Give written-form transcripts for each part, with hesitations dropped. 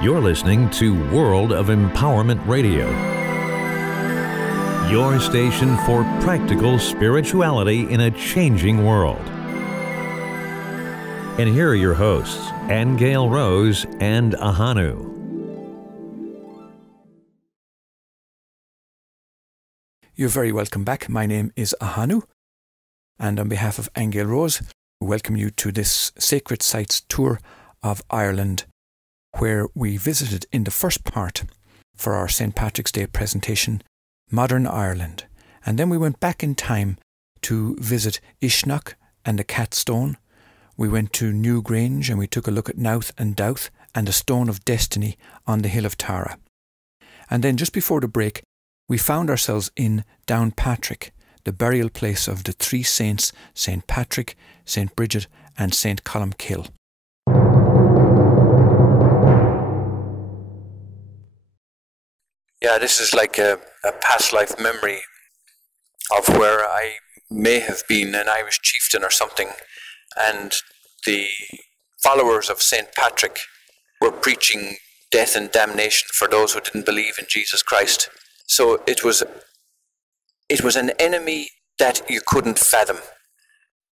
You're listening to World of Empowerment Radio, your station for practical spirituality in a changing world. And here are your hosts, Aingeal Rose and Ahonu. You're very welcome back. My name is Ahonu, and on behalf of Aingeal Rose, we welcome you to this Sacred Sites tour of Ireland, where we visited in the first part for our St. Patrick's Day presentation, Modern Ireland. And then we went back in time to visit Uisneach and the Cat Stone. We went to Newgrange and we took a look at Knowth and Dowth and the Stone of Destiny on the Hill of Tara. And then just before the break, we found ourselves in Downpatrick, the burial place of the three saints, St. Patrick, St. Brigid and St. Columkill. Yeah, this is like a past life memory of where I may have been an Irish chieftain or something, and the followers of St. Patrick were preaching death and damnation for those who didn't believe in Jesus Christ. So it was an enemy that you couldn't fathom.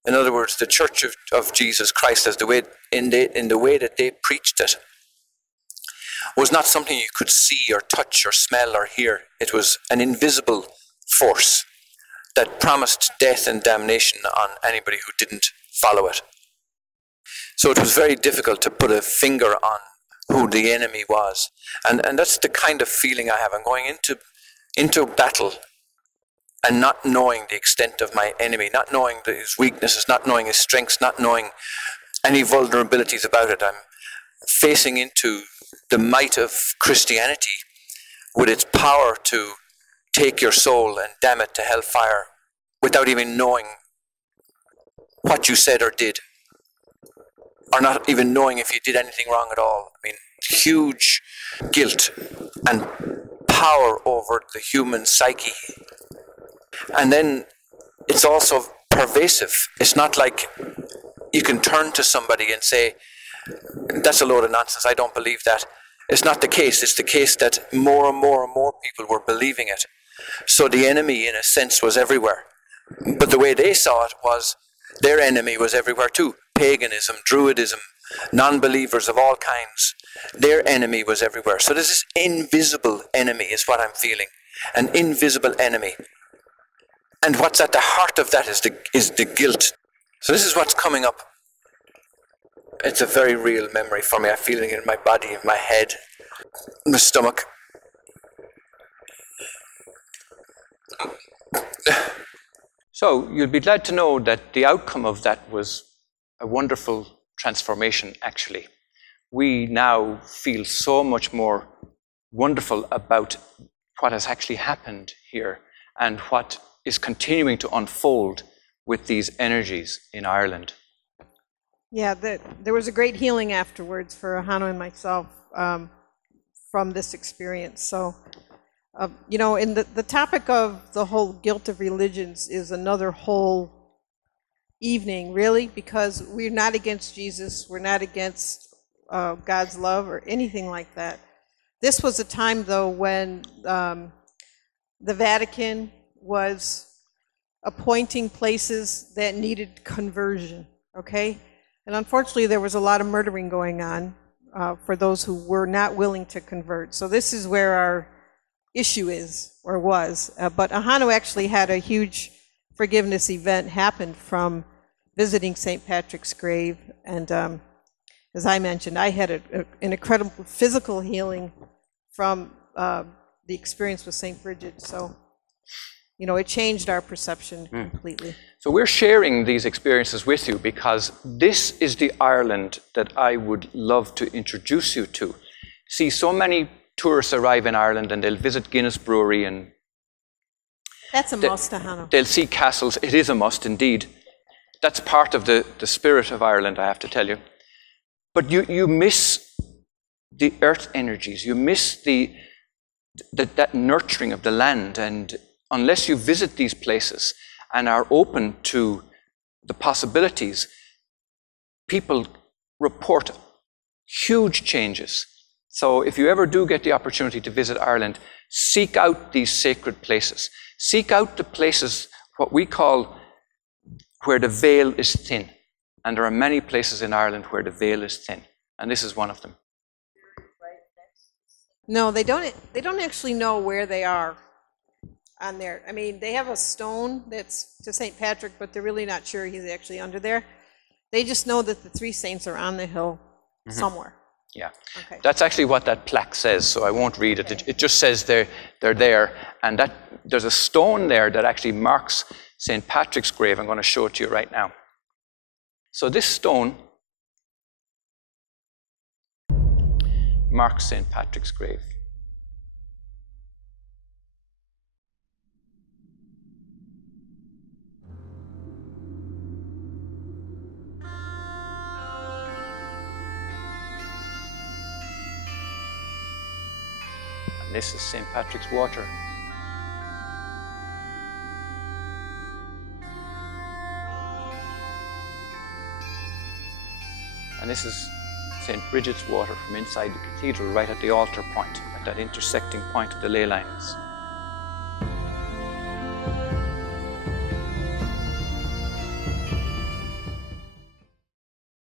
In other words, the Church of Jesus Christ, as the way in the way that they preached it, was not something you could see or touch or smell or hear. It was an invisible force that promised death and damnation on anybody who didn't follow it. So it was very difficult to put a finger on who the enemy was. And that's the kind of feeling I have. I'm going into battle and not knowing the extent of my enemy, not knowing his weaknesses, not knowing his strengths, not knowing any vulnerabilities about it. I'm facing into the might of Christianity with its power to take your soul and damn it to hellfire without even knowing what you said or did, or not even knowing if you did anything wrong at all. I mean, huge guilt and power over the human psyche. And then it's also pervasive. It's not like you can turn to somebody and say, that's a load of nonsense, I don't believe that. It's not the case. It's the case that more and more and more people were believing it. So the enemy, in a sense, was everywhere. But the way they saw it was their enemy was everywhere too. Paganism, Druidism, non-believers of all kinds. Their enemy was everywhere. So there's this invisible enemy is what I'm feeling. An invisible enemy. And what's at the heart of that is the guilt. So this is what's coming up. It's a very real memory for me. I feel it in my body, in my head, in my stomach. So you'll be glad to know that the outcome of that was a wonderful transformation, actually. We now feel so much more wonderful about what has actually happened here and what is continuing to unfold with these energies in Ireland. Yeah, there was a great healing afterwards for Ahonu and myself from this experience. So, you know, in the topic of the whole guilt of religions is another whole evening, really, because we're not against Jesus, we're not against God's love or anything like that. This was a time, though, when the Vatican was appointing places that needed conversion, okay? And unfortunately, there was a lot of murdering going on for those who were not willing to convert. So this is where our issue is, or was. But Ahonu actually had a huge forgiveness event happen from visiting St. Patrick's grave. And as I mentioned, I had an incredible physical healing from the experience with St. Brigid. So, you know, it changed our perception completely. So we're sharing these experiences with you because this is the Ireland that I would love to introduce you to. See, so many tourists arrive in Ireland and they'll visit Guinness Brewery and that's a must, Ahonu. They'll see castles. It is a must indeed. That's part of the spirit of Ireland, I have to tell you. But you miss the earth energies. You miss that nurturing of the land. And unless you visit these places and are open to the possibilities, people report huge changes, So if you ever do get the opportunity to visit Ireland, seek out these sacred places. Seek out the places, what we call, where the veil is thin. And there are many places in Ireland where the veil is thin. And this is one of them. No, they don't actually know where they are on there. I mean, they have a stone that's to St. Patrick, but they're really not sure he's actually under there. They just know that the three saints are on the hill somewhere. Yeah, okay. That's actually what that plaque says, so I won't read it. It just says they're there, and that there's a stone there that actually marks St. Patrick's grave. I'm going to show it to you right now. So this stone marks St. Patrick's grave. This is St. Patrick's Water. And this is St. Bridgets Water from inside the cathedral, right at the altar point, at that intersecting point of the ley lines.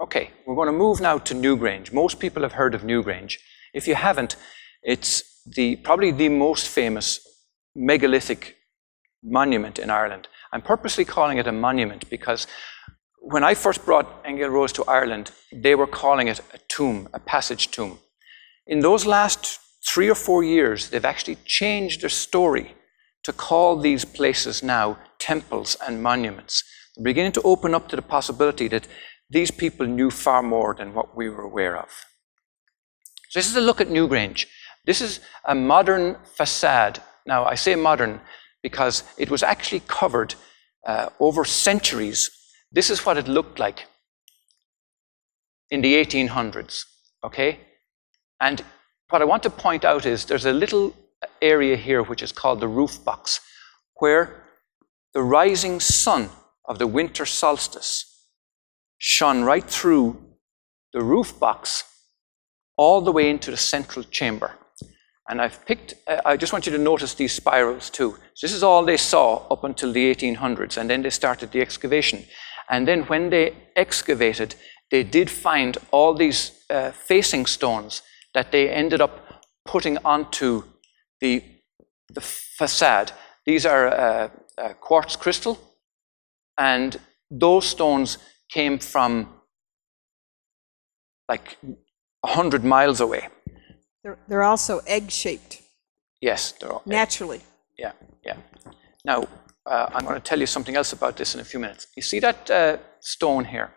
Okay, we're going to move now to Newgrange. Most people have heard of Newgrange. If you haven't, it's probably the most famous megalithic monument in Ireland. I'm purposely calling it a monument because when I first brought Aingeal Rose to Ireland, they were calling it a tomb, a passage tomb. In those last 3 or 4 years, they've actually changed their story to call these places now temples and monuments. They're beginning to open up to the possibility that these people knew far more than what we were aware of. So this is a look at Newgrange. This is a modern facade. Now, I say modern because it was actually covered over centuries. This is what it looked like in the 1800s, okay? And what I want to point out is there's a little area here which is called the roof box, where the rising sun of the winter solstice shone right through the roof box all the way into the central chamber. And I've picked, I just want you to notice these spirals too. So this is all they saw up until the 1800s, and then they started the excavation. And then when they excavated, they did find all these facing stones that they ended up putting onto the facade. These are quartz crystal, and those stones came from like 100 miles away. They're also egg-shaped. Yes, they're all naturally. Yeah, yeah. Now, I'm going to tell you something else about this in a few minutes. You see that stone here?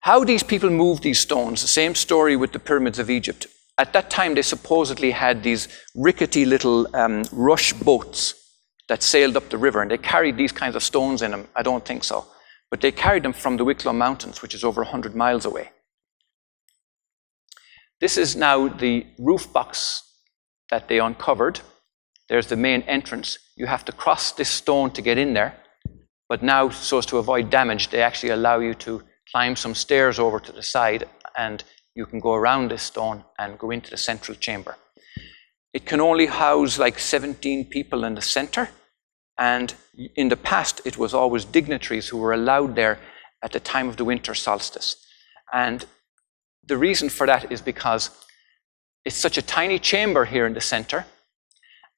How these people moved these stones, the same story with the pyramids of Egypt. At that time, they supposedly had these rickety little rush boats that sailed up the river, and they carried these kinds of stones in them. I don't think so. But they carried them from the Wicklow Mountains, which is over 100 miles away. This is now the roof box that they uncovered. There's the main entrance. You have to cross this stone to get in there. But now, so as to avoid damage, they actually allow you to climb some stairs over to the side, and you can go around this stone and go into the central chamber. It can only house like 17 people in the center. And in the past, it was always dignitaries who were allowed there at the time of the winter solstice. And the reason for that is because it's such a tiny chamber here in the center,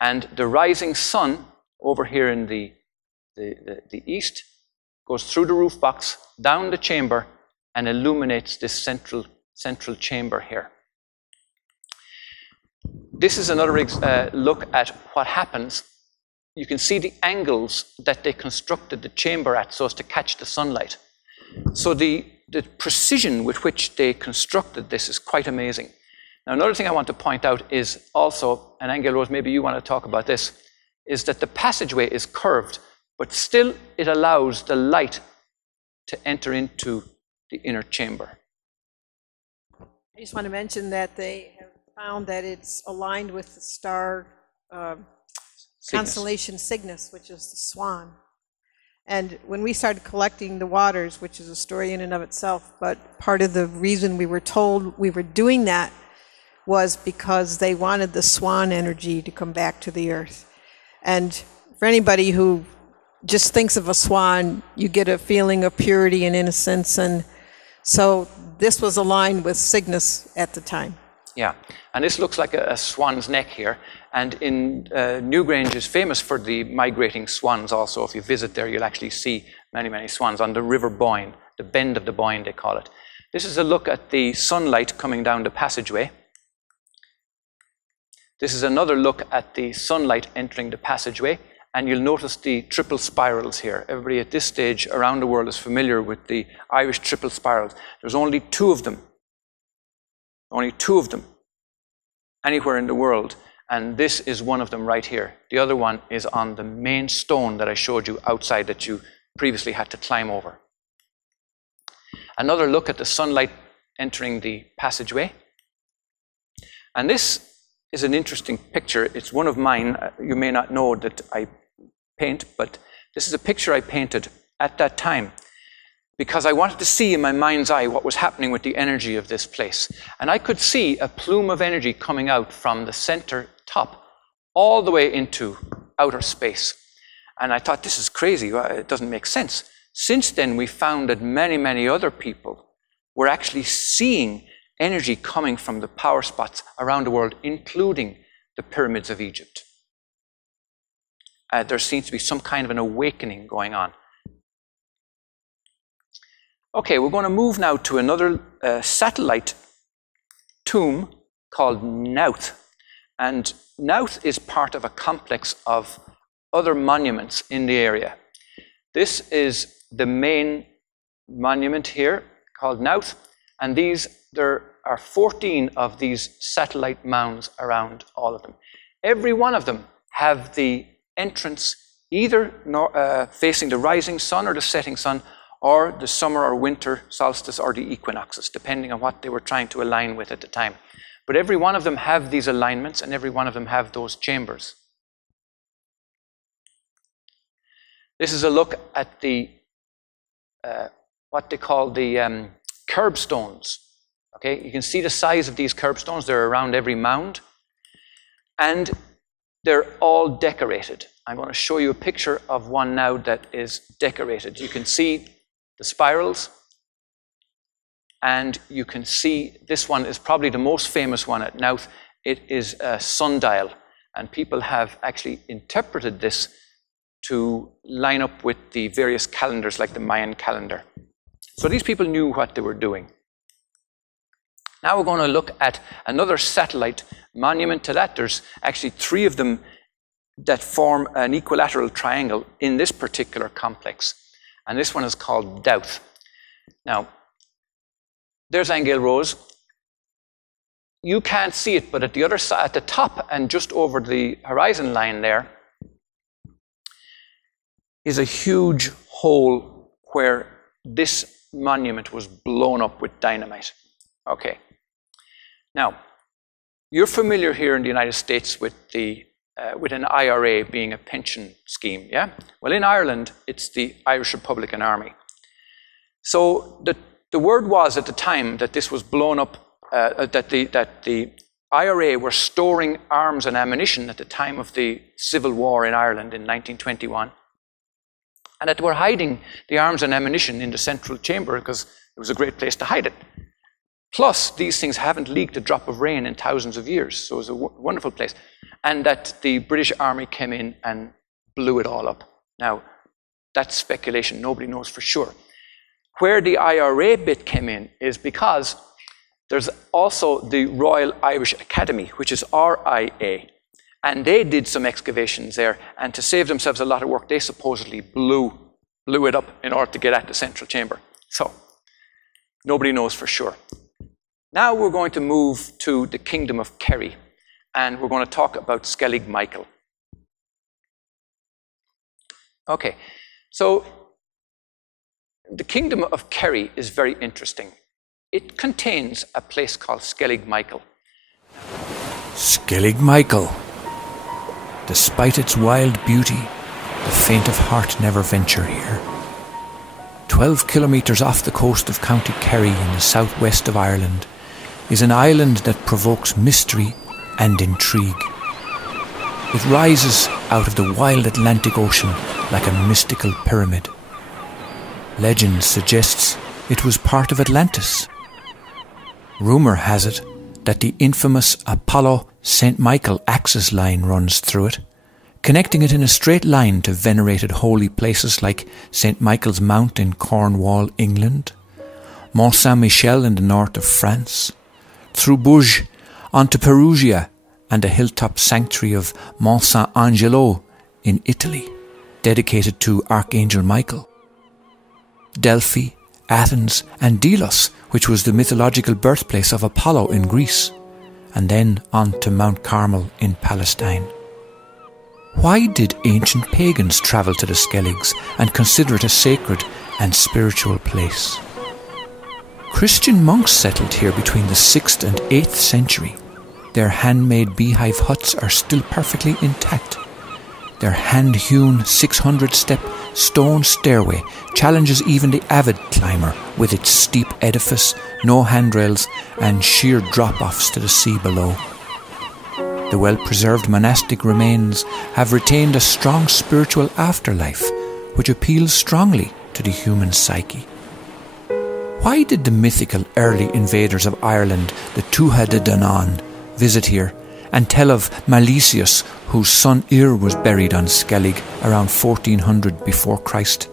and the rising sun over here in the east goes through the roof box, down the chamber, and illuminates this central chamber here. This is another look at what happens. You can see the angles that they constructed the chamber at so as to catch the sunlight. So the precision with which they constructed this is quite amazing. Now, another thing I want to point out is also, and Aingeal Rose, maybe you want to talk about this, is that the passageway is curved, but still it allows the light to enter into the inner chamber. I just want to mention that they have found that it's aligned with the star constellation Cygnus, which is the swan. And when we started collecting the waters, which is a story in and of itself, but part of the reason we were told we were doing that was because they wanted the swan energy to come back to the earth. And for anybody who just thinks of a swan, you get a feeling of purity and innocence. And so this was aligned with Cygnus at the time. Yeah, and this looks like a swan's neck here. And in Newgrange is famous for the migrating swans also. If you visit there, you'll actually see many, many swans on the River Boyne, the bend of the Boyne, they call it. This is a look at the sunlight coming down the passageway. This is another look at the sunlight entering the passageway. And you'll notice the triple spirals here. Everybody at this stage around the world is familiar with the Irish triple spirals. There's only 2 of them. Only 2 of them anywhere in the world. And this is one of them right here. The other one is on the main stone that I showed you outside that you previously had to climb over. Another look at the sunlight entering the passageway. And this is an interesting picture. It's one of mine. You may not know that I paint, but this is a picture I painted at that time because I wanted to see in my mind's eye what was happening with the energy of this place. And I could see a plume of energy coming out from the center top all the way into outer space. And I thought, this is crazy. It doesn't make sense. Since then, we found that many, many other people were actually seeing energy coming from the power spots around the world, including the pyramids of Egypt. There seems to be some kind of an awakening going on. Okay, we're going to move now to another satellite tomb called Knowth. And Knowth is part of a complex of other monuments in the area. This is the main monument here called Knowth, and there are 14 of these satellite mounds around all of them. Every one of them have the entrance either facing the rising sun or the setting sun, or the summer or winter solstice or the equinoxes, depending on what they were trying to align with at the time. But every one of them have these alignments, and every one of them have those chambers. This is a look at the what they call the curbstones. Okay, you can see the size of these curbstones. They're around every mound, and they're all decorated. I'm going to show you a picture of one now that is decorated. You can see the spirals, and you can see this one is probably the most famous one at Knowth. It is a sundial, and people have actually interpreted this to line up with the various calendars like the Mayan calendar. So these people knew what they were doing. Now we're going to look at another satellite monument to that. There's actually 3 of them that form an equilateral triangle in this particular complex. And this one is called Dowth. Now, there's Aingeal Rose. You can't see it, but at the other side, at the top and just over the horizon line there, is a huge hole where this monument was blown up with dynamite. Okay. Now, you're familiar here in the United States with an IRA being a pension scheme, yeah? Well, in Ireland, it's the Irish Republican Army. So the word was at the time that this was blown up, that the IRA were storing arms and ammunition at the time of the Civil War in Ireland in 1921, and that they were hiding the arms and ammunition in the central chamber because it was a great place to hide it. Plus, these things haven't leaked a drop of rain in thousands of years, so it was a wonderful place. And that the British Army came in and blew it all up. Now, that's speculation. Nobody knows for sure. Where the IRA bit came in is because there's also the Royal Irish Academy, which is RIA. And they did some excavations there, and to save themselves a lot of work, they supposedly blew it up in order to get at the central chamber. So, nobody knows for sure. Now we're going to move to the Kingdom of Kerry, and we're going to talk about Skellig Michael. Okay, so the Kingdom of Kerry is very interesting. It contains a place called Skellig Michael. Skellig Michael. Despite its wild beauty, the faint of heart never venture here. 12 kilometres off the coast of County Kerry in the southwest of Ireland, is an island that provokes mystery and intrigue. It rises out of the wild Atlantic Ocean like a mystical pyramid. Legend suggests it was part of Atlantis. Rumour has it that the infamous Apollo-St. Michael axis line runs through it, connecting it in a straight line to venerated holy places like St. Michael's Mount in Cornwall, England, Mont Saint-Michel in the north of France, through Bourges onto Perugia and the hilltop sanctuary of Mont Saint-Angelo in Italy, dedicated to Archangel Michael. Delphi, Athens and Delos, which was the mythological birthplace of Apollo in Greece, and then on to Mount Carmel in Palestine. Why did ancient pagans travel to the Skelligs and consider it a sacred and spiritual place? Christian monks settled here between the 6th and 8th century. Their handmade beehive huts are still perfectly intact. Their hand-hewn 600-step stone stairway challenges even the avid climber with its steep edifice, no handrails and sheer drop-offs to the sea below. The well-preserved monastic remains have retained a strong spiritual afterlife which appeals strongly to the human psyche. Why did the mythical early invaders of Ireland, the Tuatha De Danann, visit here and tell of Malesius, whose son Ir was buried on Skellig around 1400 before Christ?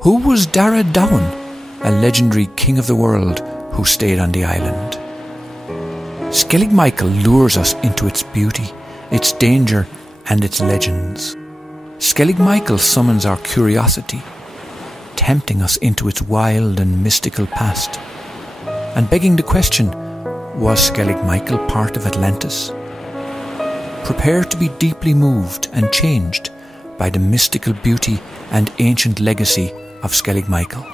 Who was Dara Dowan, a legendary king of the world who stayed on the island? Skellig Michael lures us into its beauty, its danger and its legends. Skellig Michael summons our curiosity, tempting us into its wild and mystical past, and begging the question, was Skellig Michael part of Atlantis? Prepare to be deeply moved and changed by the mystical beauty and ancient legacy of Skellig Michael.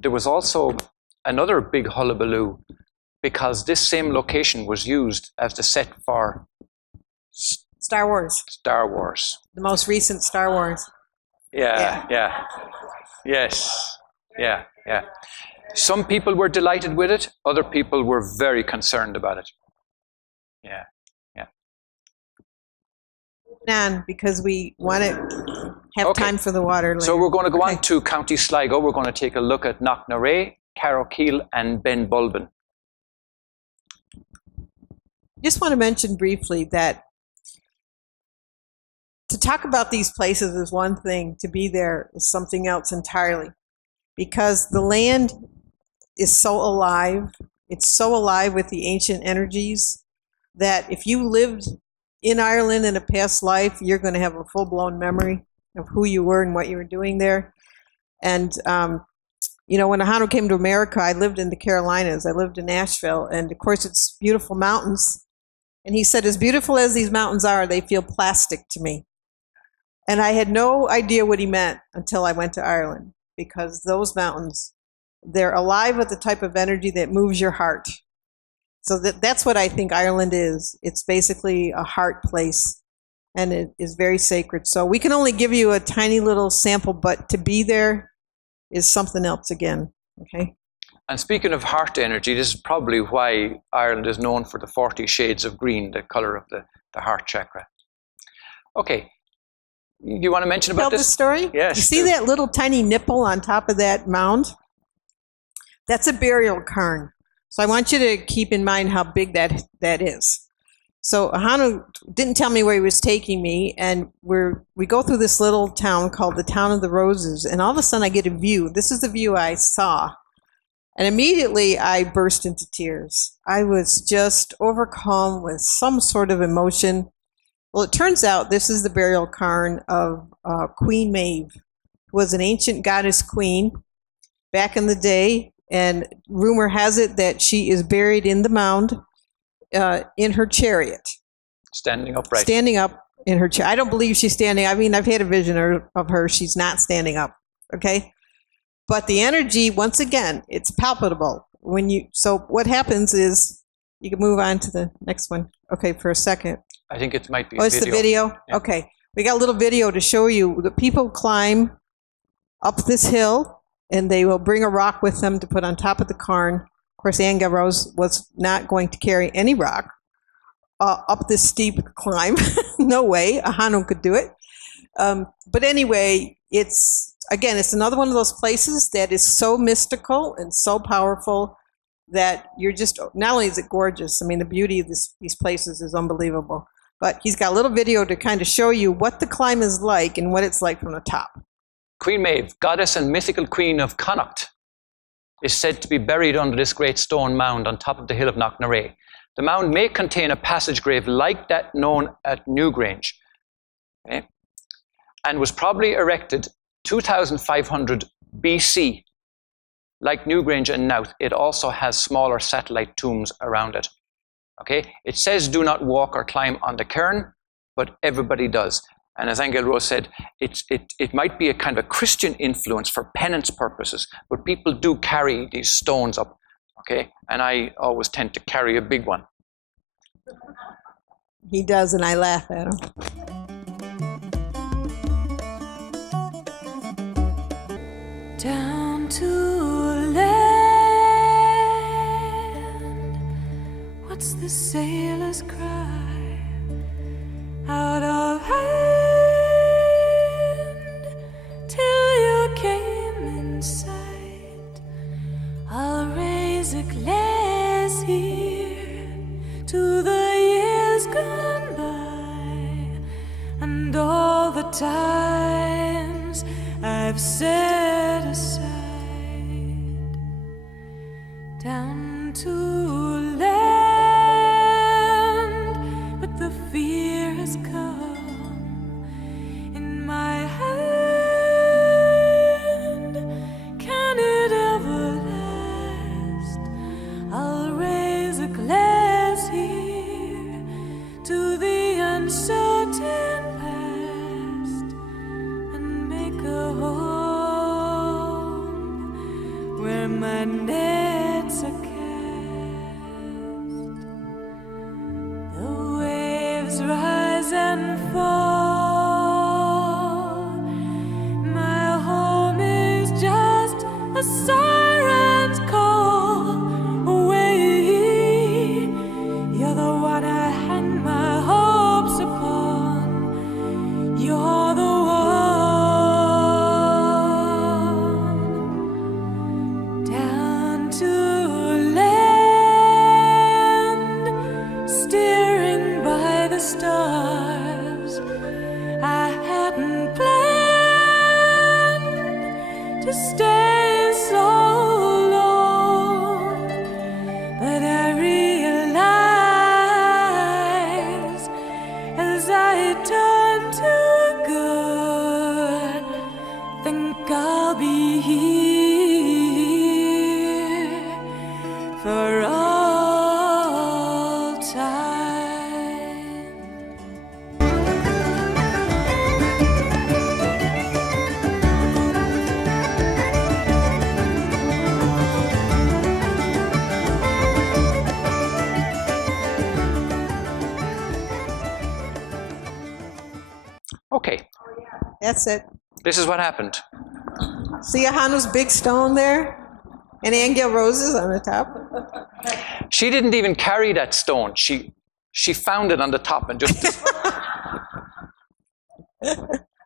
There was also another big hullabaloo because this same location was used as the set for Star Wars. Star Wars. The most recent Star Wars. Yeah. Yes. Yeah. Some people were delighted with it. Other people were very concerned about it. Yeah. And because we want to have time for the water later. So we're going to go on to County Sligo. We're going to take a look at Knocknarea, Carrowkeel and Ben Bulben. Just want to mention briefly that to talk about these places is one thing, to be there is something else entirely. Because the land is so alive, it's so alive with the ancient energies that if you lived in Ireland in a past life, you're going to have a full-blown memory of who you were and what you were doing there. And, when Ahonu came to America, I lived in the Carolinas. I lived in Nashville. And, of course, it's beautiful mountains. And he said, as beautiful as these mountains are, they feel plastic to me. And I had no idea what he meant until I went to Ireland, because those mountains, they're alive with the type of energy that moves your heart. So that's what I think Ireland is. It's basically a heart place, and it is very sacred. So we can only give you a tiny little sample, but to be there is something else again, okay? And speaking of heart energy, this is probably why Ireland is known for the 40 shades of green, the color of the heart chakra. Okay, you want to mention about this? Tell the story? Yes. You see that little tiny nipple on top of that mound? That's a burial cairn. So I want you to keep in mind how big that is. So Ahonu didn't tell me where he was taking me, and we go through this little town called the Town of the Roses, and all of a sudden I get a view. This is the view I saw. And immediately I burst into tears. I was just overcome with some sort of emotion. Well, it turns out this is the burial cairn of Queen Maeve, who was an ancient goddess queen back in the day. And rumor has it that she is buried in the mound in her chariot. Standing upright. Standing up in her chair. I don't believe she's standing. I mean, I've had a vision of her. She's not standing up, okay? But the energy, once again, it's palpable. So what happens is, you can move on to the next one, okay, for a second. I think it might be Oh, it's the video? Yeah. Okay. We got a little video to show you. The people climb up this hill, and they will bring a rock with them to put on top of the cairn. Of course, Aingeal Rose was not going to carry any rock up this steep climb. No way. Ahonu could do it. But anyway, it's another one of those places that is so mystical and so powerful that you're just, not only is it gorgeous, I mean, the beauty of these places is unbelievable, but he's got a little video to kind of show you what the climb is like and what it's like from the top. Queen Maeve, goddess and mythical queen of Connacht, is said to be buried under this great stone mound on top of the hill of Knocknarea. The mound may contain a passage grave like that known at Newgrange, okay, and was probably erected 2500 BC. Like Newgrange and Knowth, it also has smaller satellite tombs around it. Okay, it says do not walk or climb on the cairn, but everybody does. And as Aingeal Rose said, it might be a kind of a Christian influence for penance purposes, but people do carry these stones up. Okay, and I always tend to carry a big one. He does, and I laugh at him. Down to land, what's the sailor's cry? Out of hand, till you came in sight. I'll raise a glass here to the years gone by, and all the times I've set aside. Down to land, but the fear has come in my hand. Can it ever last? I'll raise a glass here to the uncertain past and make a home where my nets are cast. The waves rise and fall. My home is just a siren's call away. You're the one I hang my hopes upon. You're the one. Down to land, steering by the stars. I hadn't planned to stay so long, but I realize as I turn to good, think I'll be here for all time. Okay, That's it. this is what happened. See Ahonu's big stone there? And Aingeal Rose's on the top? She didn't even carry that stone. She found it on the top and just...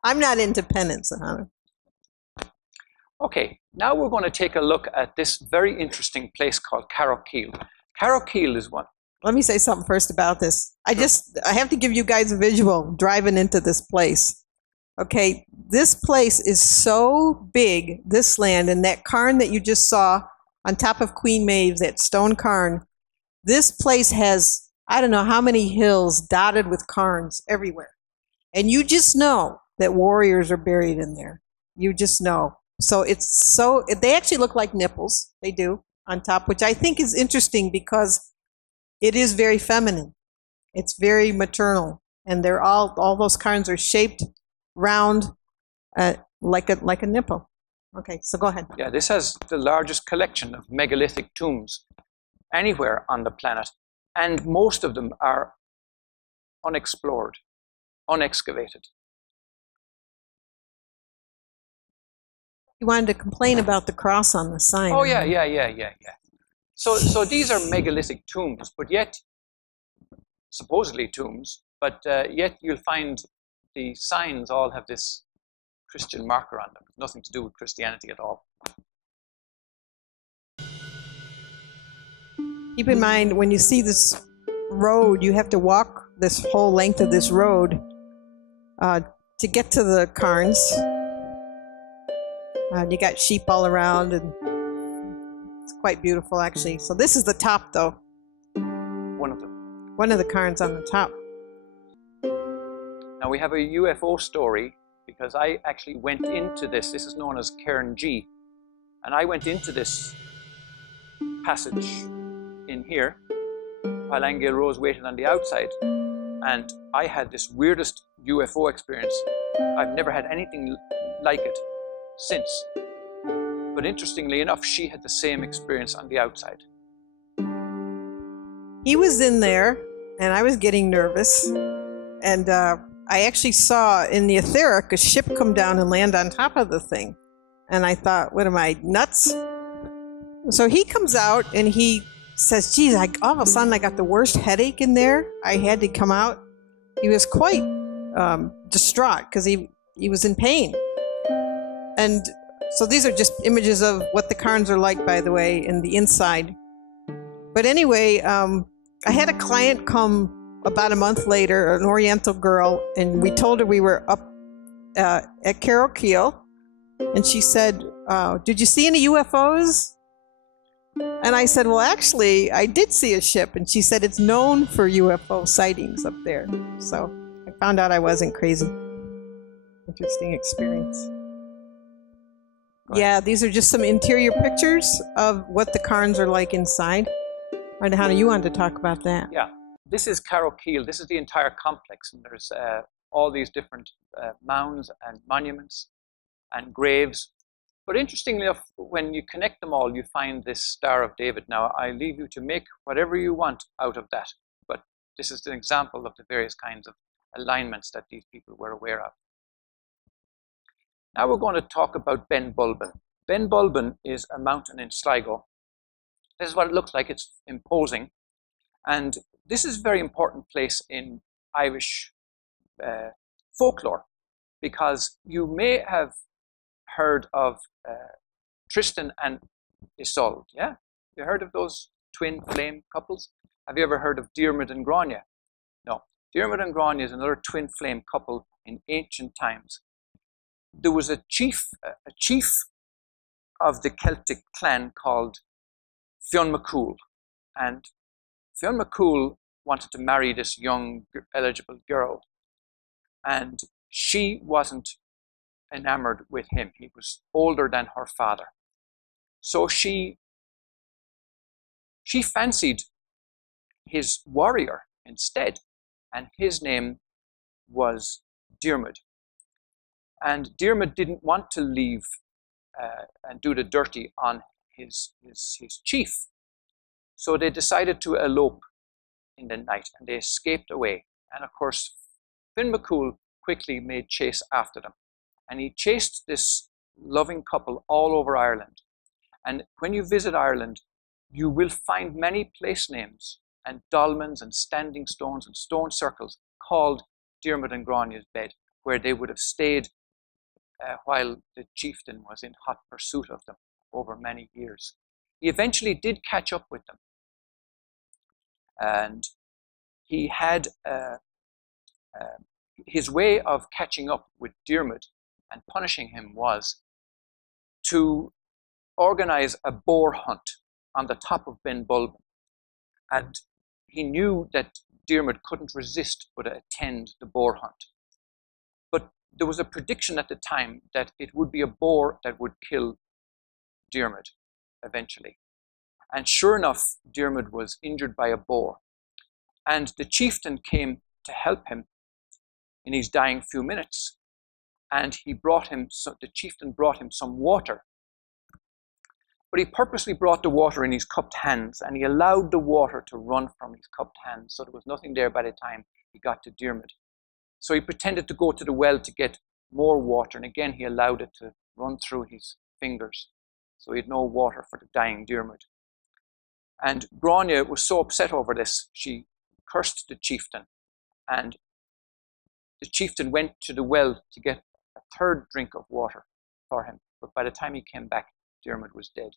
I'm not into penance, Ahonu. Okay, now we're going to take a look at this very interesting place called Carrowkeel. Carrowkeel is one. Let me say something first about this. I have to give you guys a visual driving into this place. Okay, this place is so big, this land, and that cairn that you just saw on top of Queen Maeve's, that stone cairn, this place has, I don't know how many hills dotted with cairns everywhere. And you just know that warriors are buried in there. You just know. So they actually look like nipples. They do, on top, which I think is interesting because it is very feminine. It's very maternal. And they're all those cairns are shaped round like a nipple. Okay, so go ahead. Yeah, this has the largest collection of megalithic tombs anywhere on the planet, and most of them are unexplored, unexcavated. You wanted to complain about the cross on the sign. Oh yeah. So these are megalithic tombs, but yet, supposedly tombs, but yet you'll find the signs all have this Christian marker on them. Nothing to do with Christianity at all. Keep in mind, when you see this road, you have to walk this whole length of this road to get to the cairns. You got sheep all around, and it's quite beautiful, actually. So this is the top, though. One of them. One of the cairns on the top. Now we have a UFO story, because I actually went into this. This is known as Cairn G. And I went into this passage in here while Aingeal Rose waited on the outside. And I had this weirdest UFO experience. I've never had anything like it since. But interestingly enough, she had the same experience on the outside. He was in there, and I was getting nervous. And I actually saw in the etheric a ship come down and land on top of the thing. And I thought, what am I, nuts? So he comes out and he says, geez, all of a sudden I got the worst headache in there. I had to come out. He was quite distraught because he was in pain. And so these are just images of what the cairns are like, by the way, in the inside. But anyway, I had a client come about a month later, an Oriental girl, and we told her we were up at Carol Keel, and she said, did you see any UFOs? And I said, well, actually, I did see a ship, and she said it's known for UFO sightings up there. So I found out I wasn't crazy. Interesting experience. Yeah, these are just some interior pictures of what the cairns are like inside. Right, Ahonu, you wanted to talk about that. Yeah, this is Carol Keel. This is the entire complex, and there's all these different mounds and monuments and graves. But interestingly enough, when you connect them all, you find this Star of David. Now, I leave you to make whatever you want out of that, but this is an example of the various kinds of alignments that these people were aware of. Now we're going to talk about Ben Bulben. Ben Bulben is a mountain in Sligo. This is what it looks like. It's imposing. And this is a very important place in Irish folklore, because you may have heard of Tristan and Isolde, yeah? You heard of those twin flame couples? Have you ever heard of Diarmuid and Grania? No. Diarmuid and Grania is another twin flame couple in ancient times. There was a chief of the Celtic clan called Fionn McCool, and Fionn McCool wanted to marry this young eligible girl, and she wasn't enamored with him. He was older than her father, so she fancied his warrior instead, and his name was Diarmuid. And Diarmuid didn't want to leave and do the dirty on his chief. So they decided to elope in the night, and they escaped away. And of course, Fionn McCool quickly made chase after them. And he chased this loving couple all over Ireland. And when you visit Ireland, you will find many place names and dolmens and standing stones and stone circles called Diarmuid and Grania's bed, where they would have stayed while the chieftain was in hot pursuit of them over many years. He eventually did catch up with them. And he had his way of catching up with Diarmuid and punishing him was to organize a boar hunt on the top of Ben Bulben. And he knew that Diarmuid couldn't resist but attend the boar hunt. But there was a prediction at the time that it would be a boar that would kill Diarmuid eventually. And sure enough, Diarmuid was injured by a boar. And the chieftain came to help him in his dying few minutes. And the chieftain brought him some water. But he purposely brought the water in his cupped hands, and he allowed the water to run from his cupped hands, so there was nothing there by the time he got to Diarmid. So he pretended to go to the well to get more water, and again he allowed it to run through his fingers. So he had no water for the dying Diarmid. And Grania was so upset over this, she cursed the chieftain, and the chieftain went to the well to get a third drink of water for him. But by the time he came back, Diarmid was dead.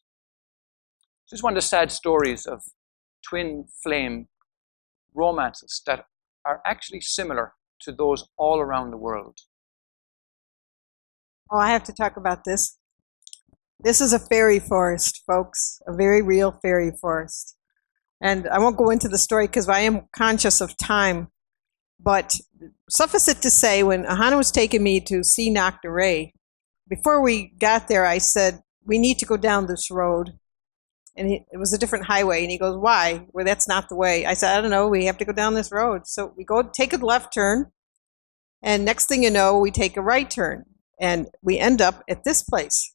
This is one of the sad stories of twin flame romances that are actually similar to those all around the world. Oh, I have to talk about this. This is a fairy forest, folks, a very real fairy forest. And I won't go into the story because I am conscious of time. But suffice it to say, when Ahonu was taking me to see Knowth and Dowth, before we got there, I said, we need to go down this road. And it was a different highway. And he goes, why? Well, that's not the way. I said, I don't know. We have to go down this road. So we go take a left turn. And next thing you know, we take a right turn. And we end up at this place.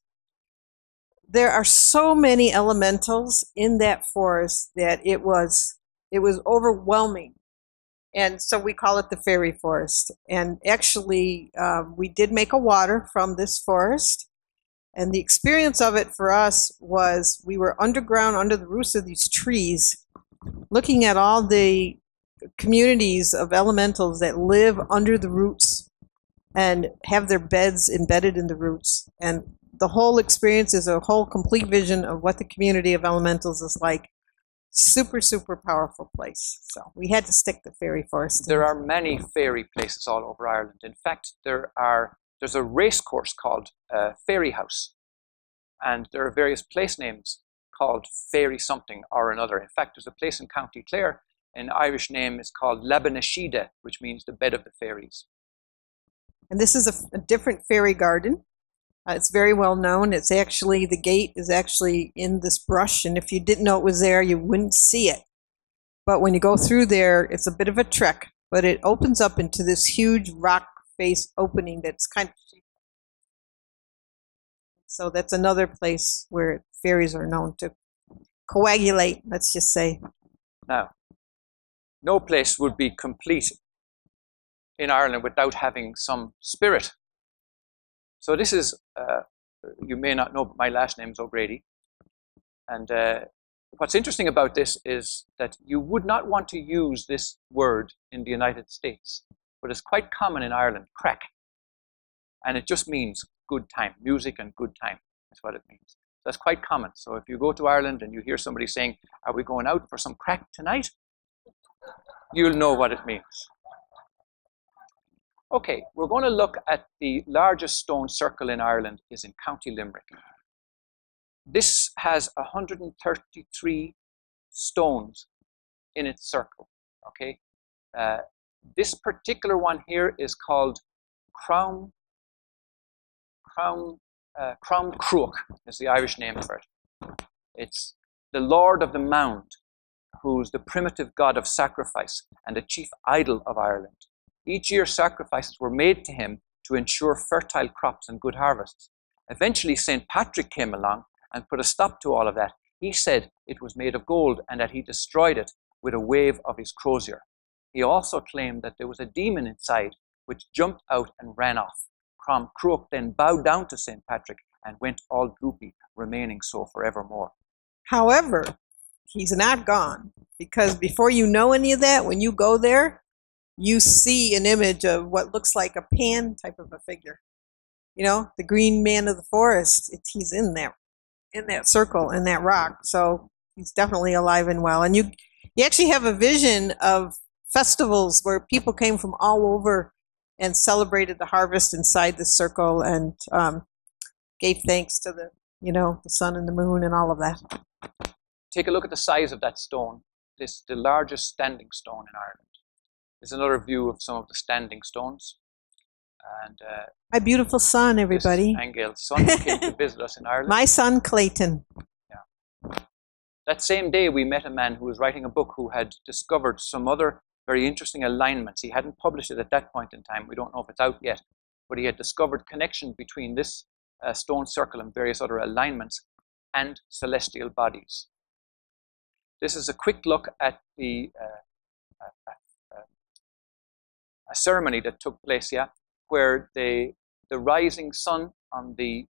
There are so many elementals in that forest that it was overwhelming. And so we call it the fairy forest. And actually, we did make a water from this forest. And the experience of it for us was we were underground under the roots of these trees, looking at all the communities of elementals that live under the roots and have their beds embedded in the roots. And the whole experience is a whole complete vision of what the community of elementals is like. Super, super powerful place. So we had to stick the fairy forest. There are many fairy places all over Ireland. In fact, there's a race course called Fairy House. And there are various place names called Fairy something or another. In fact, there's a place in County Clare, an Irish name is called Labanashida, which means the bed of the fairies. And this is a different fairy garden. It's very well known. It's actually, the gate is actually in this brush, and if you didn't know it was there, you wouldn't see it. But when you go through there, it's a bit of a trek, but it opens up into this huge rock face opening that's kind of shaped. So that's another place where fairies are known to coagulate, let's just say. Now, no place would be complete in Ireland without having some spirit. So this is, you may not know, but my last name is O'Grady. And what's interesting about this is that you would not want to use this word in the United States, but it's quite common in Ireland, crack. And it just means good time, music and good time. That's what it means. That's quite common. So if you go to Ireland and you hear somebody saying, are we going out for some crack tonight? You'll know what it means. Okay, we're going to look at the largest stone circle in Ireland is in County Limerick. This has 133 stones in its circle, okay? This particular one here is called Crumbcrumb is the Irish name for it. It's the Lord of the Mound, who's the primitive god of sacrifice and the chief idol of Ireland. Each year, sacrifices were made to him to ensure fertile crops and good harvests. Eventually, St. Patrick came along and put a stop to all of that. He said it was made of gold and that he destroyed it with a wave of his crozier. He also claimed that there was a demon inside which jumped out and ran off. Crumbcrumb then bowed down to St. Patrick and went all droopy, remaining so forevermore. However, he's not gone, because before you know any of that, when you go there, you see an image of what looks like a Pan type of a figure. You know, the green man of the forest, he's in there, in that circle, in that rock. So he's definitely alive and well. And you actually have a vision of festivals where people came from all over and celebrated the harvest inside the circle and gave thanks to the sun and the moon and all of that. Take a look at the size of that stone. This is the largest standing stone in Ireland. There's another view of some of the standing stones. And my beautiful son, everybody. This is Aingeal's son who came to visit us in Ireland. My son, Clayton. Yeah. That same day, we met a man who was writing a book who had discovered some other very interesting alignments. He hadn't published it at that point in time. We don't know if it's out yet. But he had discovered connection between this stone circle and various other alignments and celestial bodies. This is a quick look at the a ceremony that took place, yeah, where the rising sun on the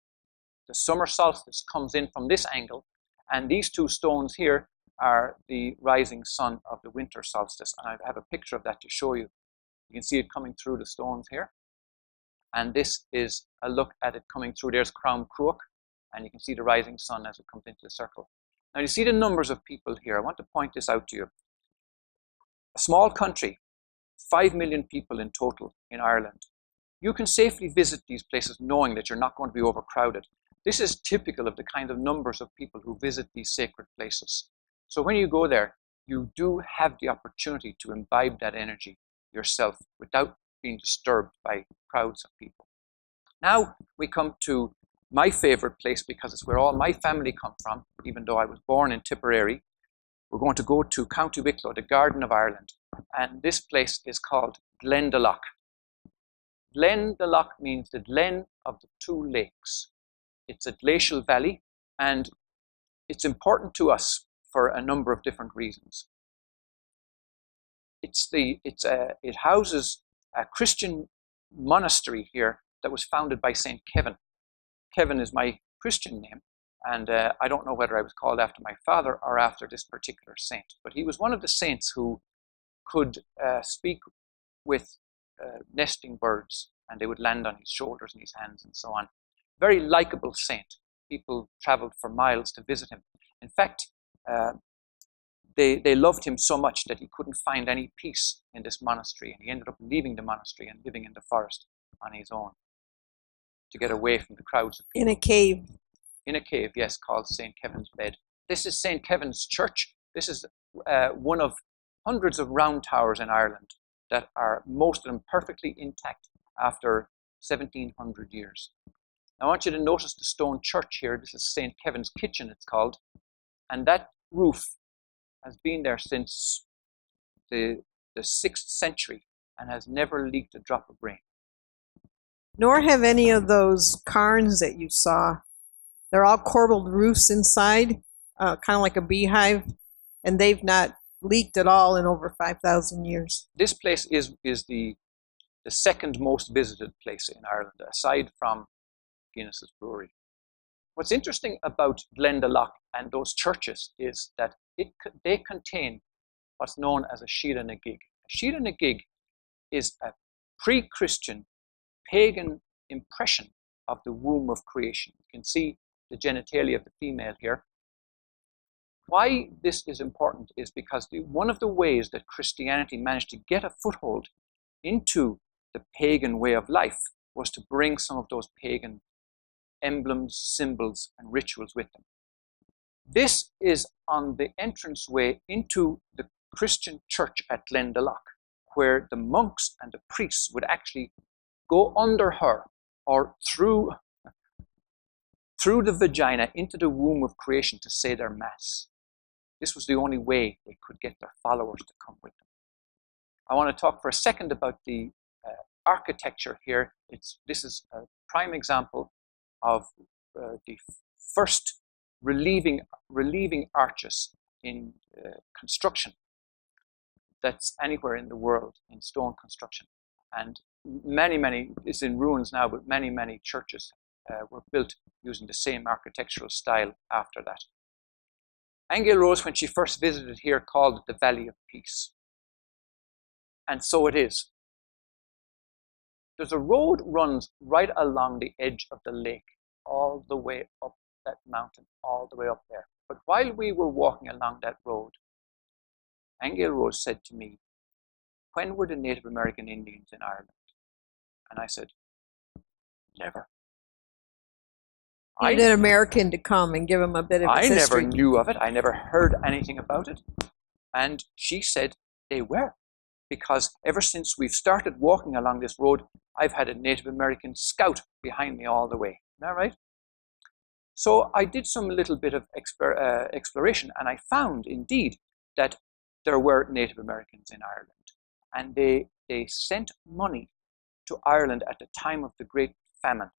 summer solstice comes in from this angle, and these two stones here are the rising sun of the winter solstice. And I have a picture of that to show you. You can see it coming through the stones here. And this is a look at it coming through. There's Crumbcrumb, and you can see the rising sun as it comes into the circle. Now you see the numbers of people here. I want to point this out to you. A small country, 5 million people in total in Ireland. You can safely visit these places knowing that you're not going to be overcrowded. This is typical of the kind of numbers of people who visit these sacred places. So when you go there, you do have the opportunity to imbibe that energy yourself without being disturbed by crowds of people. Now we come to my favorite place, because it's where all my family come from, even though I was born in Tipperary. We're going to go to County Wicklow, the Garden of Ireland, and this place is called Glendalough. Glendalough means the glen of the two lakes. It's a glacial valley, and it's important to us for a number of different reasons. It houses a Christian monastery here that was founded by St. Kevin. Kevin is my Christian name, and I don't know whether I was called after my father or after this particular saint, but he was one of the saints who could speak with nesting birds, and they would land on his shoulders and his hands and so on. Very likable saint. People traveled for miles to visit him. In fact, they loved him so much that he couldn't find any peace in this monastery, and he ended up leaving the monastery and living in the forest on his own to get away from the crowds of people. In a cave. In a cave, yes, called St. Kevin's Bed. This is St. Kevin's Church. This is one of hundreds of round towers in Ireland that are, most of them, perfectly intact after 1700 years. I want you to notice the stone church here. This is St. Kevin's Kitchen, it's called. And that roof has been there since the 6th century and has never leaked a drop of rain. Nor have any of those cairns that you saw. They're all corbelled roofs inside, kind of like a beehive, and they've not leaked at all in over 5,000 years. This place is the second most visited place in Ireland, aside from Guinness's brewery. What's interesting about Glendalough and those churches is that they contain what's known as a Sheila na gig. A Sheila na gig is a pre-Christian pagan impression of the womb of creation. You can see the genitalia of the female here. Why this is important is because one of the ways that Christianity managed to get a foothold into the pagan way of life was to bring some of those pagan emblems, symbols, and rituals with them. This is on the entranceway into the Christian church at Glendalough, where the monks and the priests would actually go under her or through the vagina into the womb of creation to say their mass. This was the only way they could get their followers to come with them. I want to talk for a second about the architecture here. This is a prime example of the first relieving arches in construction that's anywhere in the world in stone construction. And many, it's in ruins now, but many churches were built using the same architectural style after that. Aingeal Rose, when she first visited here, called it the Valley of Peace. And so it is. There's a road runs right along the edge of the lake, all the way up that mountain, all the way up there. But while we were walking along that road, Aingeal Rose said to me, "When were the Native American Indians in Ireland?" And I said, "Never." You need an American to come and give him a bit of I history. never knew of it. I never heard anything about it. And she said they were. Because ever since we've started walking along this road, I've had a Native American scout behind me all the way. Isn't that right? So I did some little bit of exploration, and I found indeed that there were Native Americans in Ireland. And they sent money to Ireland at the time of the Great Famine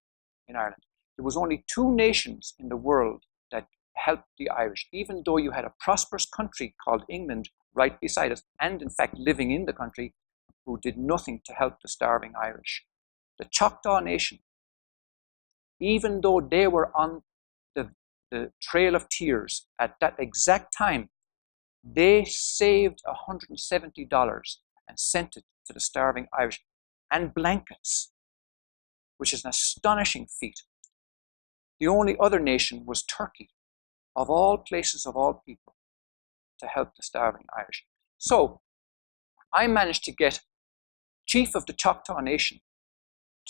in Ireland. There was only 2 nations in the world that helped the Irish, even though you had a prosperous country called England right beside us, and in fact living in the country. who did nothing to help the starving Irish. The Choctaw Nation, even though they were on the Trail of Tears at that exact time, they saved $170 and sent it to the starving Irish, and blankets, which is an astonishing feat. The only other nation was Turkey, of all places, of all people, to help the starving Irish. So I managed to get Chief of the Choctaw Nation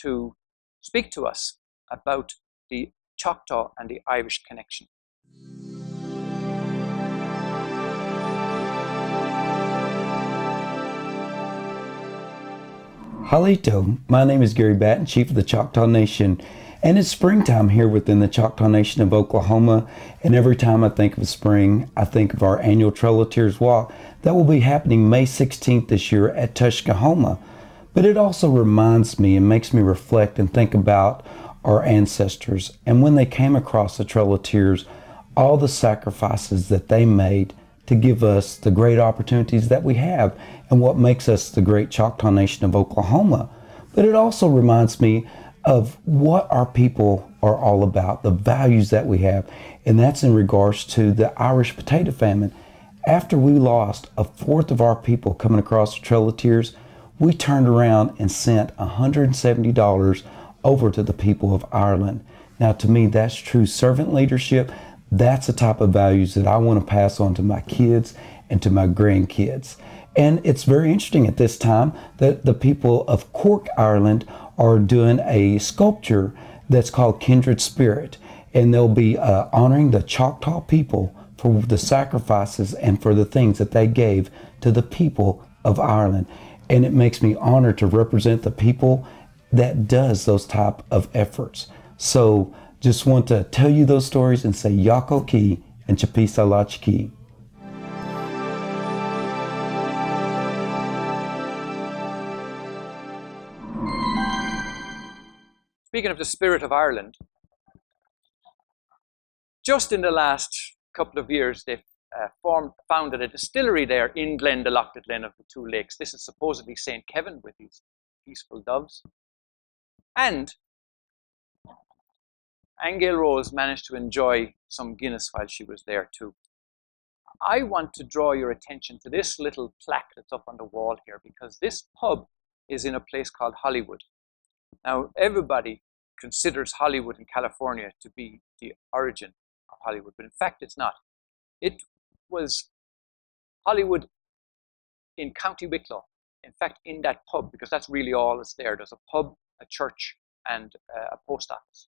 to speak to us about the Choctaw and the Irish connection. Halito, my name is Gary Batten, Chief of the Choctaw Nation, and it's springtime here within the Choctaw Nation of Oklahoma, and every time I think of spring, I think of our annual Trail of Tears walk that will be happening May 16th this year at Tuskahoma. But it also reminds me and makes me reflect and think about our ancestors, and when they came across the Trail of Tears, all the sacrifices that they made to give us the great opportunities that we have and what makes us the great Choctaw Nation of Oklahoma. But it also reminds me of what our people are all about, the values that we have, and that's in regards to the Irish potato famine. After we lost a fourth of our people coming across the Trail of Tears, we turned around and sent $170 over to the people of Ireland. Now, to me, that's true servant leadership. That's the type of values that I want to pass on to my kids and to my grandkids. And it's very interesting at this time that the people of Cork, Ireland, are doing a sculpture that's called Kindred Spirit. And they'll be honoring the Choctaw people for the sacrifices and for the things that they gave to the people of Ireland. And it makes me honored to represent the people that does those type of efforts. So just want to tell you those stories and say Yako Ki and Chapisa Lachki. Speaking of the spirit of Ireland, just in the last couple of years, they've founded a distillery there in Glendalough, the Glen of the Two Lakes. This is supposedly St. Kevin with these peaceful doves. And Aingeal Rose managed to enjoy some Guinness while she was there too. I want to draw your attention to this little plaque that's up on the wall here, because this pub is in a place called Hollywood. Now, everybody considers Hollywood in California to be the origin of Hollywood, but in fact it's not. It was Hollywood in County Wicklow, in fact in that pub, because that's really all that's there. There's a pub, a church, and a post office.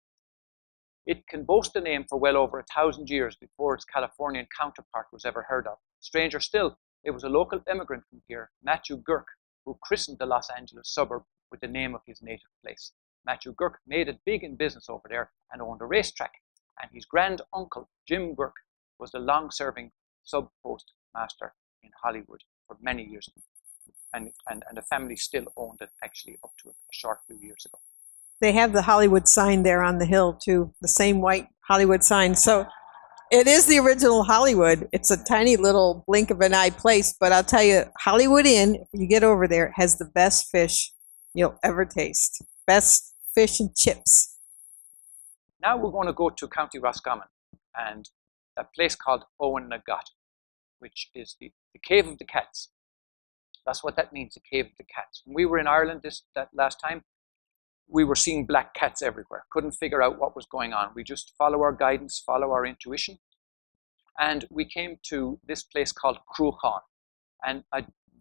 It can boast a name for well over 1,000 years before its Californian counterpart was ever heard of. Stranger still, it was a local immigrant from here, Matthew Girk, who christened the Los Angeles suburb with the name of his native place. Matthew Girk made it big in business over there and owned a racetrack, and his grand uncle, Jim Girk, was the long-serving sub-postmaster in Hollywood for many years. And the family still owned it actually up to a short few years ago. They have the Hollywood sign there on the hill too, the same white Hollywood sign. So it is the original Hollywood. It's a tiny little blink of an eye place, but I'll tell you, Hollywood Inn, if you get over there, has the best fish you'll ever taste. Best fish and chips. Now we're going to go to County Roscommon and a place called Uisneach, which is the Cave of the Cats. That's what that means, the Cave of the Cats. When we were in Ireland that last time, we were seeing black cats everywhere. Couldn't figure out what was going on. We just follow our guidance, follow our intuition. And we came to this place called Crumbcrumb. And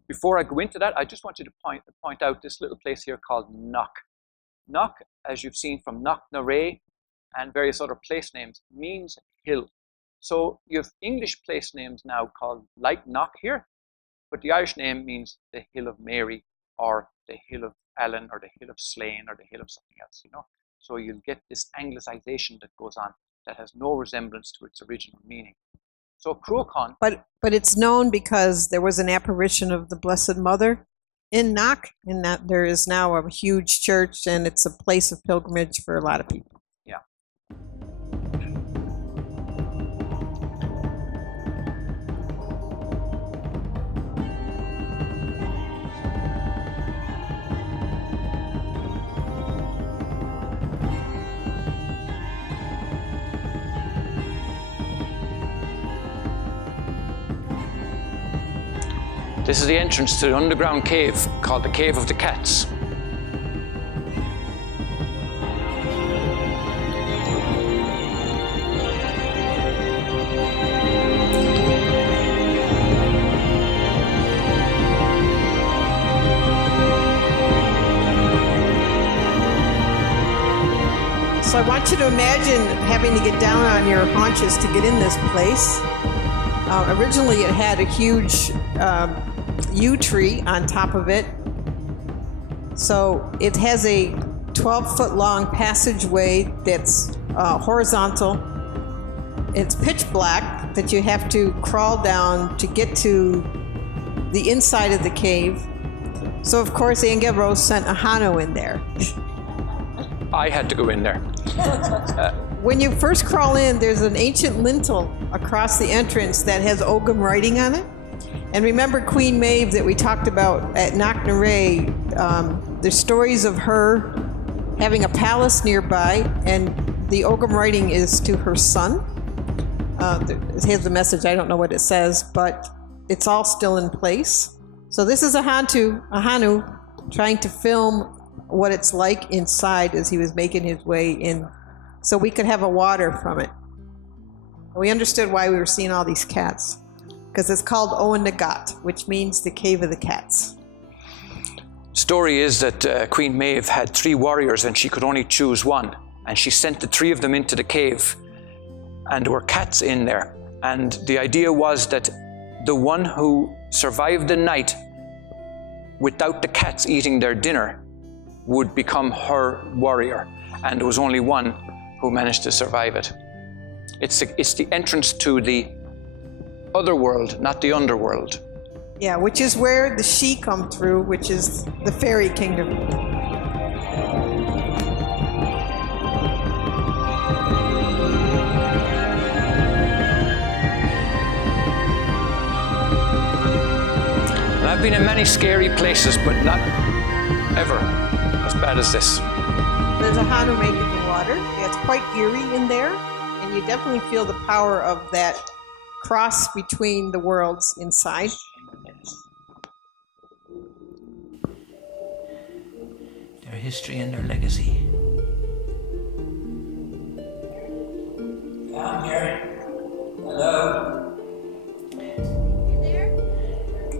before I go into that, I just want you to point out this little place here called Knock. Knock, as you've seen from Knock na Ray and various other place names, means hill. So you have English place names now called like Knock here, but the Irish name means the Hill of Mary, or the Hill of Allen, or the Hill of Slane, or the Hill of something else, you know. So you'll get this anglicization that goes on that has no resemblance to its original meaning. So Crumbcrumb. But it's known because there was an apparition of the Blessed Mother in Knock, and that there is now a huge church, and it's a place of pilgrimage for a lot of people. Yeah. This is the entrance to the underground cave called the Cave of the Cats. So I want you to imagine having to get down on your haunches to get in this place. Originally it had a huge yew tree on top of it. So it has a 12-foot long passageway that's horizontal. It's pitch black that you have to crawl down to get to the inside of the cave. So of course Aingeal Rose sent Ahonu in there. I had to go in there. When you first crawl in, there's an ancient lintel across the entrance that has Ogham writing on it. And remember Queen Maeve that we talked about at Knocknaray? There's stories of her having a palace nearby, and the Ogham writing is to her son. It has the message, I don't know what it says, but it's all still in place. So this is Ahonu trying to film what it's like inside as he was making his way in, so we could have a water from it. We understood why we were seeing all these cats, because it's called Uisneach, which means the Cave of the Cats. Story is that Queen Maeve had 3 warriors and she could only choose one, and she sent the 3 of them into the cave, and there were cats in there, and the idea was that the one who survived the night without the cats eating their dinner would become her warrior, and there was only one who managed to survive it. It's the entrance to the other world, not the underworld. Yeah, which is where the She come through, which is the fairy kingdom. And I've been in many scary places, but not ever as bad as this. There's Ahonu making the water. Yeah, it's quite eerie in there, and you definitely feel the power of that cross between the worlds inside. Their history and their legacy. I'm here. Hello. You there?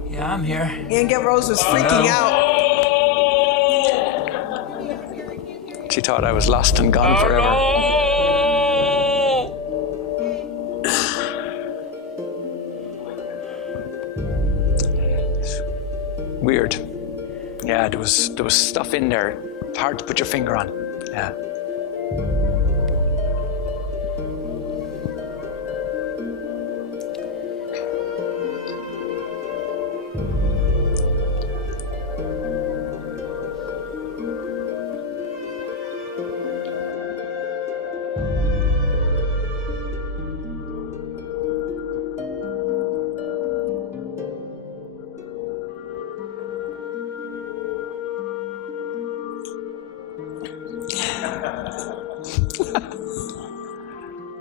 Yeah, I'm here. Aingeal Rose was freaking out. She thought I was lost and gone forever. Weird. Yeah, there was stuff in there. Hard to put your finger on. Yeah.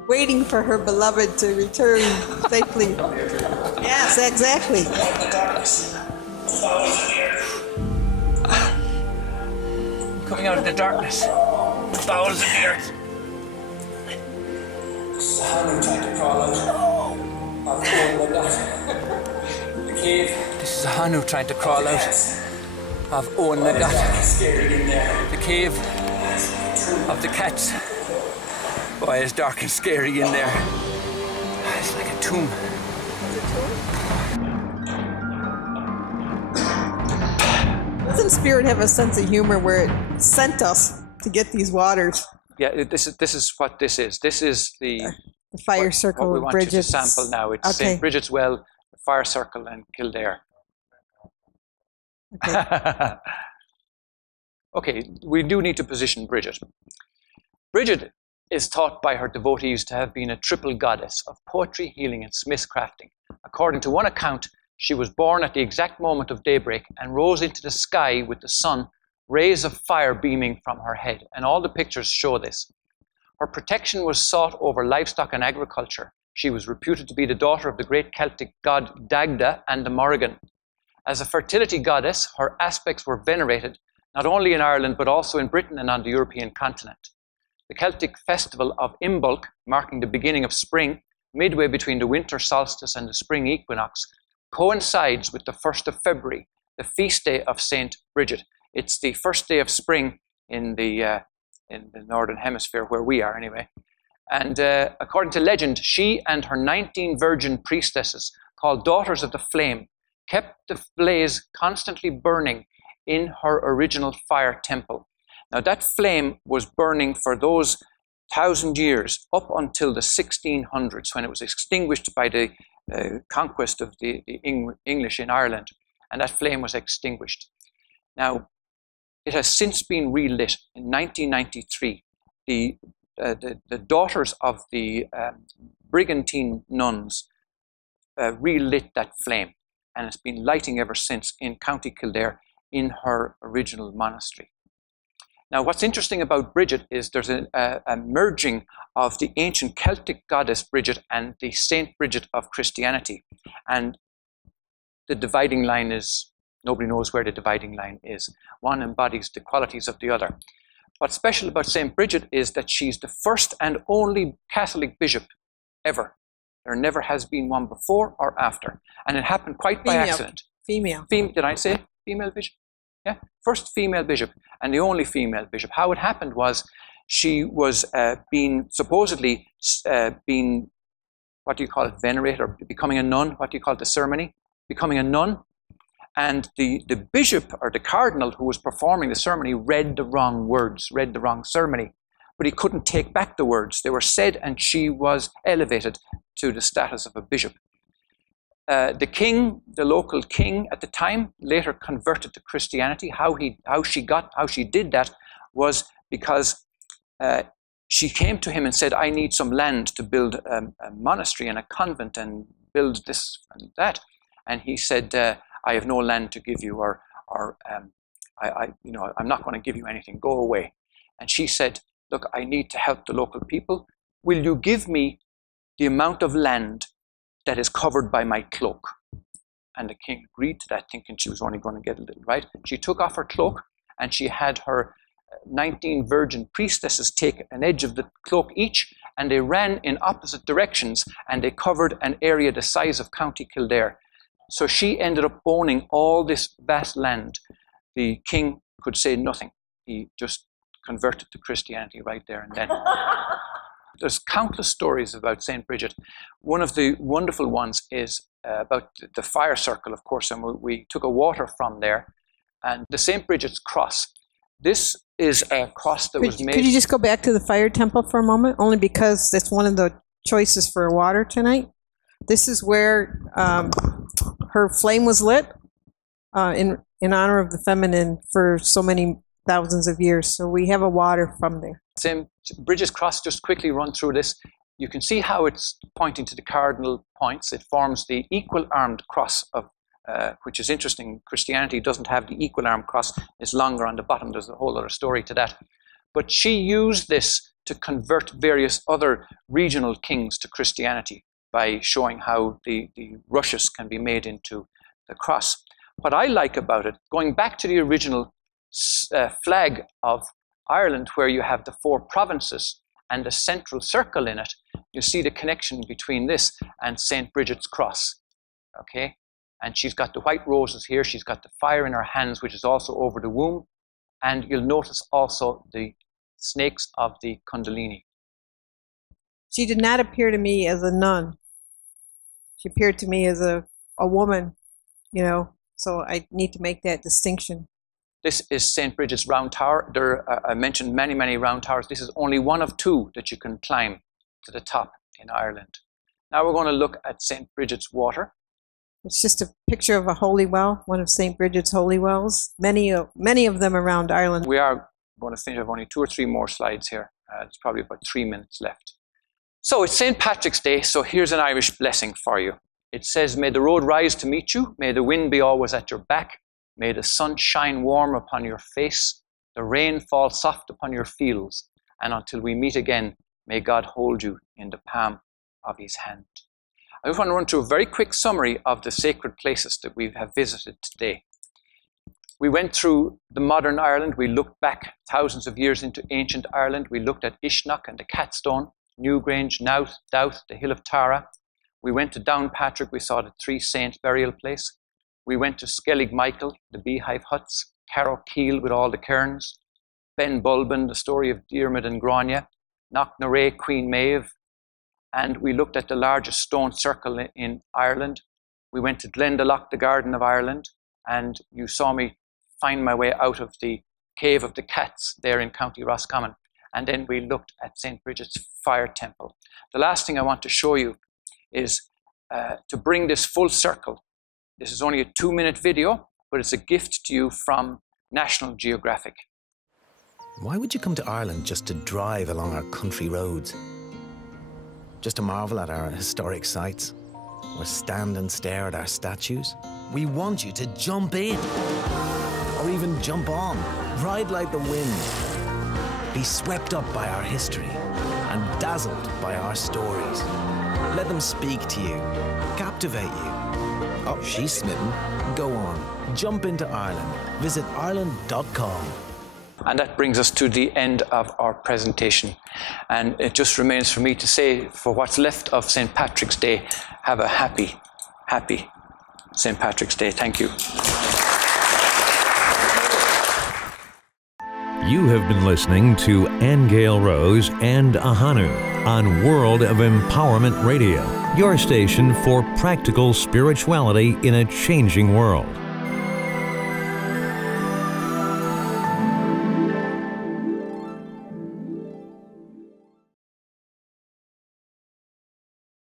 Waiting for her beloved to return safely. Yes, exactly. The darkness. Follows in the earth. Coming out of the darkness. Bowels of the earth. Ahonu tried to crawl out of Uisneach. The cave. This is Ahonu trying to crawl out of Uisneach. Scary in there. The cave of the cats. Boy, it's dark and scary in there. It's like a tomb. Doesn't Spirit have a sense of humor where it sent us to get these waters? Yeah, this is what this is. This is the fire circle what we of want Bridgets. you to sample now. It's Okay. St. Brigid's Well, the fire circle, and Kildare. Okay. Okay, we do need to position Brigid. Brigid is thought by her devotees to have been a triple goddess of poetry, healing, and smithcrafting. According to one account, she was born at the exact moment of daybreak and rose into the sky with the sun, rays of fire beaming from her head, and all the pictures show this. Her protection was sought over livestock and agriculture. She was reputed to be the daughter of the great Celtic god Dagda and the Morrigan, As a fertility goddess, her aspects were venerated not only in Ireland but also in Britain and on the European continent. The Celtic festival of Imbolc, marking the beginning of spring, midway between the winter solstice and the spring equinox, coincides with the 1st of February, the feast day of Saint Brigid. It's the first day of spring in the northern hemisphere, where we are anyway. And according to legend, she and her 19 virgin priestesses, called Daughters of the Flame, kept the blaze constantly burning in her original fire temple. Now that flame was burning for those 1,000 years up until the 1600s, when it was extinguished by the conquest of the English in Ireland, and that flame was extinguished. Now, it has since been relit in 1993. The daughters of the Brigantine nuns relit that flame, and it's been lighting ever since in County Kildare in her original monastery. Now, what's interesting about Brigid is there's a merging of the ancient Celtic goddess Brigid and the Saint Brigid of Christianity. And the dividing line is, nobody knows where the dividing line is. One embodies the qualities of the other. What's special about Saint Brigid is that she's the first and only Catholic bishop ever. There never has been one before or after. And it happened quite by accident. Female. Did I say female bishop? Yeah, first female bishop and the only female bishop. How it happened was she was supposedly being, what do you call it, venerated, or becoming a nun? What do you call it, the ceremony? Becoming a nun. And the bishop or the cardinal who was performing the ceremony read the wrong words, read the wrong ceremony, but he couldn't take back the words. They were said, and she was elevated to the status of a bishop. The king, the local king at the time, later converted to Christianity. How she did that was because she came to him and said, "I need some land to build a monastery and a convent and build this and that." And he said, "I have no land to give you, or I'm not going to give you anything. Go away." And she said, "Look, I need to help the local people. Will you give me the amount of land that is covered by my cloak?" And the king agreed to that, thinking she was only going to get a little, right? She took off her cloak, and she had her 19 virgin priestesses take an edge of the cloak each, and they ran in opposite directions, and they covered an area the size of County Kildare. So she ended up owning all this vast land. The king could say nothing. He just converted to Christianity right there and then. There's countless stories about St. Brigid. One of the wonderful ones is about the fire circle, of course, and we took a water from there, and the St. Brigid's cross. This is a cross that was made... Could you just go back to the fire temple for a moment? Only because that's one of the choices for water tonight. This is where her flame was lit in honor of the feminine for so many thousands of years. So we have a water from there. St. Brigid's cross, just quickly run through this. You can see how it's pointing to the cardinal points. It forms the equal-armed cross, of which is interesting. Christianity doesn't have the equal-armed cross. It's longer on the bottom. There's a whole other story to that. But she used this to convert various other regional kings to Christianity by showing how the rushes can be made into the cross. What I like about it, going back to the original flag of Ireland, where you have the 4 provinces and a central circle in it, you see the connection between this and St. Brigid's cross, okay? And she's got the white roses here, she's got the fire in her hands, which is also over the womb, and you'll notice also the snakes of the Kundalini. She did not appear to me as a nun. She appeared to me as a woman, so I need to make that distinction. This is St. Brigid's Round Tower. I mentioned many, many round towers. This is only one of 2 that you can climb to the top in Ireland. Now we're going to look at St. Brigid's Water. It's just a picture of a holy well, one of St. Brigid's holy wells. Many of them around Ireland. We are going to finish. I have only 2 or 3 more slides here. It's probably about 3 minutes left. So it's St. Patrick's Day, so here's an Irish blessing for you. It says, "May the road rise to meet you. May the wind be always at your back. May the sun shine warm upon your face, the rain fall soft upon your fields, and until we meet again, may God hold you in the palm of his hand." I just want to run through a very quick summary of the sacred places that we have visited today. We went through the modern Ireland. We looked back thousands of years into ancient Ireland. We looked at Uisneach and the Catstone, Newgrange, Knowth, Dowth, the Hill of Tara. We went to Downpatrick. We saw the 3 Saint burial place. We went to Skellig Michael, the beehive huts, Carrowkeel with all the cairns, Ben Bulben, the story of Diarmid and Grania, Knocknarea, Queen Maeve, and we looked at the largest stone circle in Ireland. We went to Glendalough, the Garden of Ireland, and you saw me find my way out of the Cave of the Cats there in County Roscommon. And then we looked at St. Brigid's Fire Temple. The last thing I want to show you is to bring this full circle. This is only a 2-minute video, but it's a gift to you from National Geographic. Why would you come to Ireland just to drive along our country roads? Just to marvel at our historic sites? Or stand and stare at our statues? We want you to jump in! Or even jump on, ride like the wind. Be swept up by our history and dazzled by our stories. Let them speak to you, captivate you. Oh, she's smitten. Go on, jump into Ireland. Visit Ireland.com. And that brings us to the end of our presentation. And it just remains for me to say, for what's left of St. Patrick's Day, have a happy, happy St. Patrick's Day. Thank you. You have been listening to Aingeal Rose and Ahonu on World of Empowerment Radio, your station for practical spirituality in a changing world.